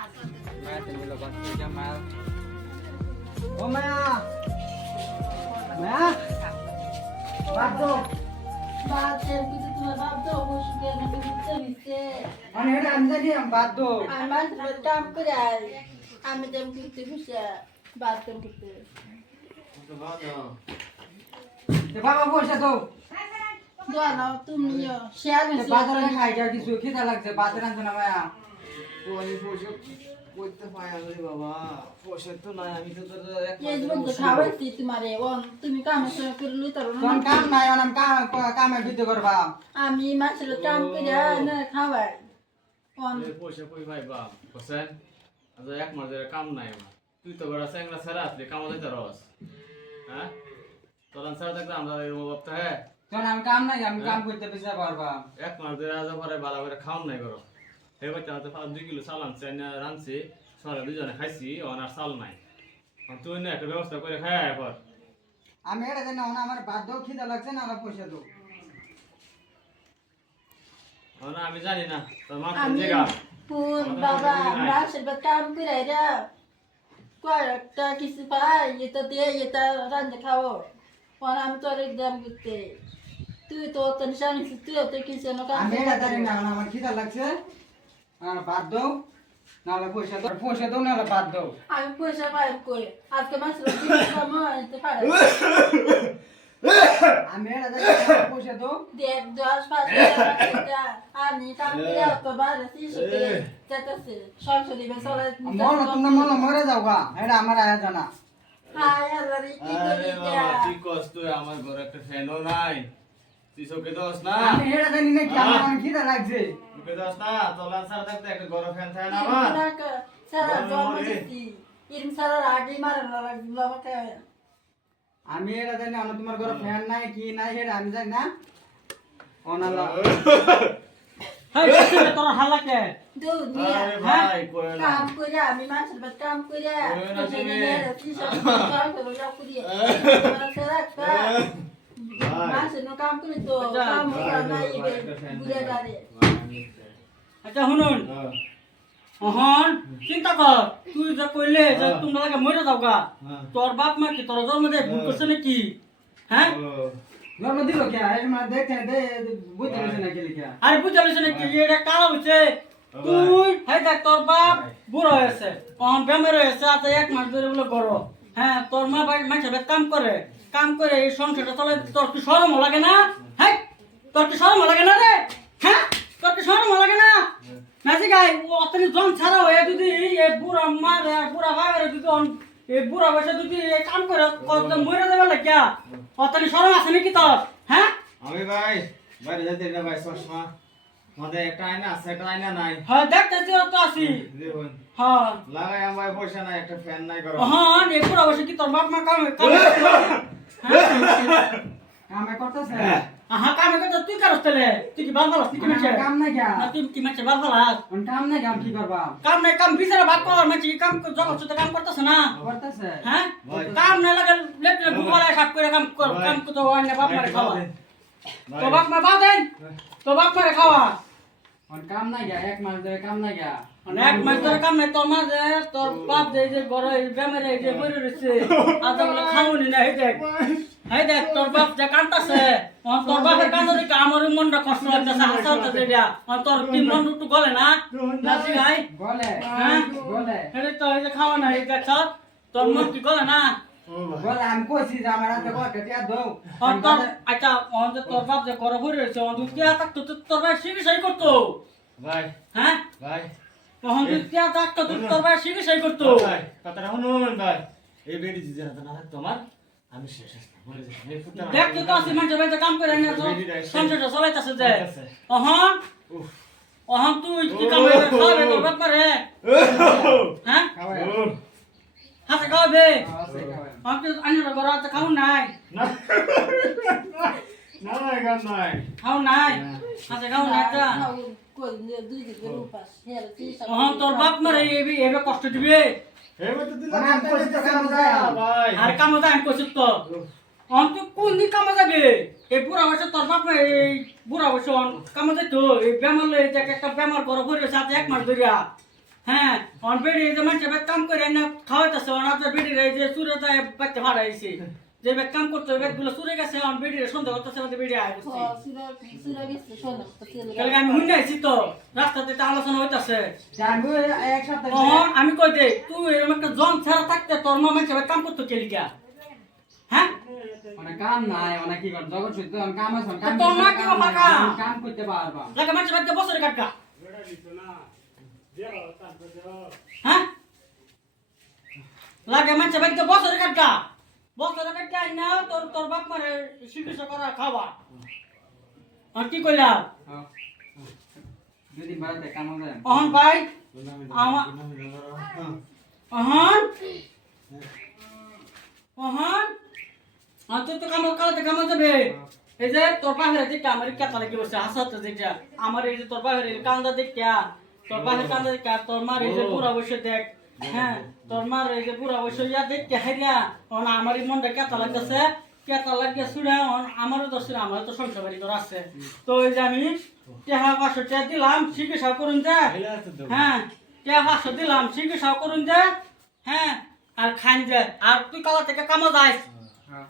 Maya thì là con cho Maya. ও মায়া মায়া বাদ দাও বাচ্চার কিছু তোমার বাপ তো অবশ্যই আমাকে বুঝতে দিচ্ছে মানে এটা আমি জানি বাদ দাও আমার কাম করে আমি তেম করতে বসে বাদ তেম করতে বাবা পয়সা দাও জানো তুমিও শেয়ার বাজারে খাইটা কিছু খিদা লাগছে বাজারে আনছো না মায়া ওই পয়সা কইতে পাই আমি বাবা পয়সা তো নাই আমি তো তোর এক এই জীবন তো খাওয়াইছি তোমারে তুমি কামের সঙ্গে করে লই তার কোন কাম নাই অনাম কামে দিতে করবা আমি মাছের কাম করে না খাওয়াই পয়সা কই ভাই বাপ হোসেন আজ এক মাস ধরে কাম নাই আমার তুই তো বড় স্যাংরা ছাড়া আসলে কাম দিতে রস হ্যাঁ তোর ছাড়া থাকলে আমরা এরকম ভাবতে হ্যাঁ কোন আমি কাম নাই আমি কাম করতে বেশি পারবা এক মাস ধরে আজ পরে বালা করে খাওন নাই করো এই বাচ্চা হাতে 2 কিলো চাল আনছে রানছি সরে দুজনে খাইছি ওনার চাল নাই তুই না একটা ব্যবস্থা করে খায় এবার আমি এটা জানি না আমার বাদ দাও খিদা লাগছে না আমার পয়সা দাও না আমি জানি না তোর মা কোন আমি জায়গা কোন বাবা মাছের কাম করে রে কয়েকটা কিছু পাই এটা দিয়ে এটা রান্না খাও আমি তোর একদম করতে তুই তো টেনশন তুই তো কিছু না আমি এটা জানি না আমার খিদা লাগছে আর বাদ দাও নাহলে পয়সা দাও নাহলে বাদ দাও আমি পয়সা পাই কই আজকে মাছের কাম হইতে পারে আমি এটা জানি না পয়সা দাও দেখ 10-5 টাকা আমি কাম করে তো বাইরে শিখে যেতেছে সংসারে বেসলে মন তোমরা মন মরে যাও গা এটা আমার আয়া জানা হাই আল্লাহরে কি আরে করি বাবা কি কষ্ট আমার ঘরে একটা ফ্যানও নাই তুই চোখে দোস না আমি এটা জানি না কি আমার খিদা লাগছে চোখে দোস না তোলার ছাড়া থাকতে একটা গরম ফ্যান থাকে না আমার সারা জন্ম দিছি ইরম সারা আডি মারা লাগলো আমাকে আমি এটা জানি না তোমার ঘরে ফ্যান নাই কি নাই এটা আমি জানি না অনালা হাই তোর হালাকে দুনিয়া আরে ভাই কই না কাম করে আমি মাছের ভাত কাম করে মাছের কাম করে তো কাম নাই ঘুরে দাঁড়ে আচ্ছা শুনুন অহন চিন্তা কর তুই যা কইলে যে তোমরা লাগে মরে যাও গা তোর বাপ মা কি তোর জন্ম দেয় ভুল করছে নাকি হ্যাঁ জন্ম দিল কে আজ মা দেখতে দে বুঝতে পারছ না কি লিখা আরে বুঝতে পারছিস নাকি এটা কালো হচ্ছে তুই হ্যাঁ দেখ তোর বাপ বুড়ো হয়েছে অহন বেমার হয়েছে আজ 1 মাস ধরে বলে বড় হ্যাঁ তোর মা ভাই মানুষের কাম করে এই সংসারটা চলে তোর কি শরম লাগে না হ্যাঁ তোর কি শরম লাগে না রে হ্যাঁ তোর কি শরম লাগে না নাজি গাই ও অতনি জন ছাড়া হয়ে যদি এই বুড়া মারে বুড়া ভাগরে যদি এই বুড়া বসে যদি এই কাম করে কত মরে যাবে লাগিয়া অতনি শরম আছে নাকি তোর হ্যাঁ আমি ভাই বাইরে যেতে না ভাই চশমা আমাদের একটা আয়না আছে একটা আয়না নাই হ্যাঁ দেখতেছি তো আছি দেখুন হ্যাঁ লাগাই আমার পয়সা নাই একটা ফ্যান নাই করো হ্যাঁ এই বুড়া বসে কি তোর বাপ মা কাম কামে করতেছে হ্যাঁ কাম করতে তুই করস তাহলে তুই কি বাল তুই কি মাছে কাম নাই কে না তুই কি মাছে বাল ফালাস অন কাম নাই কাম কি করবা কাম নাই কাম বিচারে ভাগ কর মাছি কাম জগৎ সাথে কাম করতেছ না করতেছে হ্যাঁ কাম নাই লাগে লেটে বুকালে সাপ করে কাম কর কাম তো হয় না বাপ মারে খাওয়া তো বাপ মা বাদেন তো বাপ মারে খাওয়া অন কাম নাই কে এক মাস ধরে কাম নাই কে অনেক মাস ধরে কাম নাই তোর মাঝে তোর বাপ যে ঘরে বেমারে যে বইরে রইছে আজ বলে খাওনি না এই দেখ তোর বাপ যে কান্তাছে তোর বাপের কান্দা দেখে আমার মনটা কষ্ট লাগতেছে হাসা হতেছে এটা তোর কি মন একটু গলে না নাচি ভাই গলে হ্যাঁ গলে এটা তো এই যে খাওয়া না এই দেখ তোর মন কি গলে না গলে আমি কইছি যে আমার হাতে কয়টা টিয়া দাও তোর আচ্ছা যে তোর বাপ যে ঘরে বইরে রইছে দুধ দিয়া থাকতো তোর ভাই চিকিৎসাই করতো ভাই হ্যাঁ ভাই তখন দুধ দিয়া থাকতো তোর ভাই চিকিৎসাই করতো ভাই কথাটা শুনুন ভাই এই বেডি যে না থাকতো আমার আমি শেষ মরে যাই এই ফুটা দেখতে তো আসি মানুষের বাড়িতে কাম করে না তো সংসারটা চলাইতেছে যে অহন অহন তুই কি কাম খাবে তোর ব্যাপারে হ্যাঁ খাওয়াই হাতে খাওয়াবে আছে খাওয়াই আমি আনির ঘর আছে খাও নাই না না না গান নাই খাও নাই হাতে খাও নাই তা অহন তোর বাপ মারে এবে কষ্ট দিবে এই মত দিন আমি কইছি তো কাম যায় ভাই আর কাম যায় আমি কইছি তো অহন তুই কোন দিন কাম যাবে এই বুড়া বয়সে তোর বাপ এই বুড়া বয়সে কাম যায় তো এই বেমার লই যে একটা বেমার বড় করে সাথে 1 মাস ধরিয়া হ্যাঁ অন বেডি যে মানুষ কাম করে না খাওয়াইতেছে অন আপনার বেডি রে যে চুরে যায় বাচ্চা ভাড়াইছে যে ব্যাগ কাম করতে ব্যাগ গুলো চুরে গেছে অন বেডি রে সন্দেহ করতেছে আমাদের বেডি আয় ও করছে সুরা গেছে শোনো কালকে আমি হুন্না আইছি তো রাস্তাতে তো আলোচনা হইতাছে আমি এক সপ্তাহ তখন আমি কই দে তুই এরকম একটা জন ছাড়া থাকতে তোর মা মানুষ কাম করতে কে লিগা হ্যাঁ অনেক কাম নাই অনেক কি কর জগৎ সত্যি কাম আছে তোর মা কি বাবা কাম? কাম করতে পারবা লাগে মানুষ বাচ্চা বছরে কাটকা হ্যাঁ লাগে মানুষ বাচ্চা বছরে কাটকা বছরে কাটকা আই না তোর তোর বাপ মারে চিকিৎসা করা খাওয়া আর কি কইলা দুদিন বাড়াতে কাম হবে অহন ভাই আমার অহন অহন আর তুই তো কাম কালতে কাম যাবে এই যে তোর পাহের দিকে আমার কেতা লাগি বসে হাসাতে যেটা আমার এই যে তোর পাহের কান্দা দেখা তোর পাহের কান্দা দেখা তোর মার এই যে পুরা বসে দেখ হ্যাঁ তোর মার এই যে পুরা বসে ইয়া দেখ হাইরা অন আমার এই মনটা কেতা লাগতেছে কেতা লাগিয়ে ছুড়ে আমারও দোষ আমার তো সংসার বাড়ি করা আছে তো এই যে আমি টেহা 500 টাকা দিলাম চিকিৎসা করুন যা হ্যাঁ টেহা 500 দিলাম চিকিৎসা করুন যা হ্যাঁ আর খান যা আর তুই কালা থেকে কামা যাস হ্যাঁ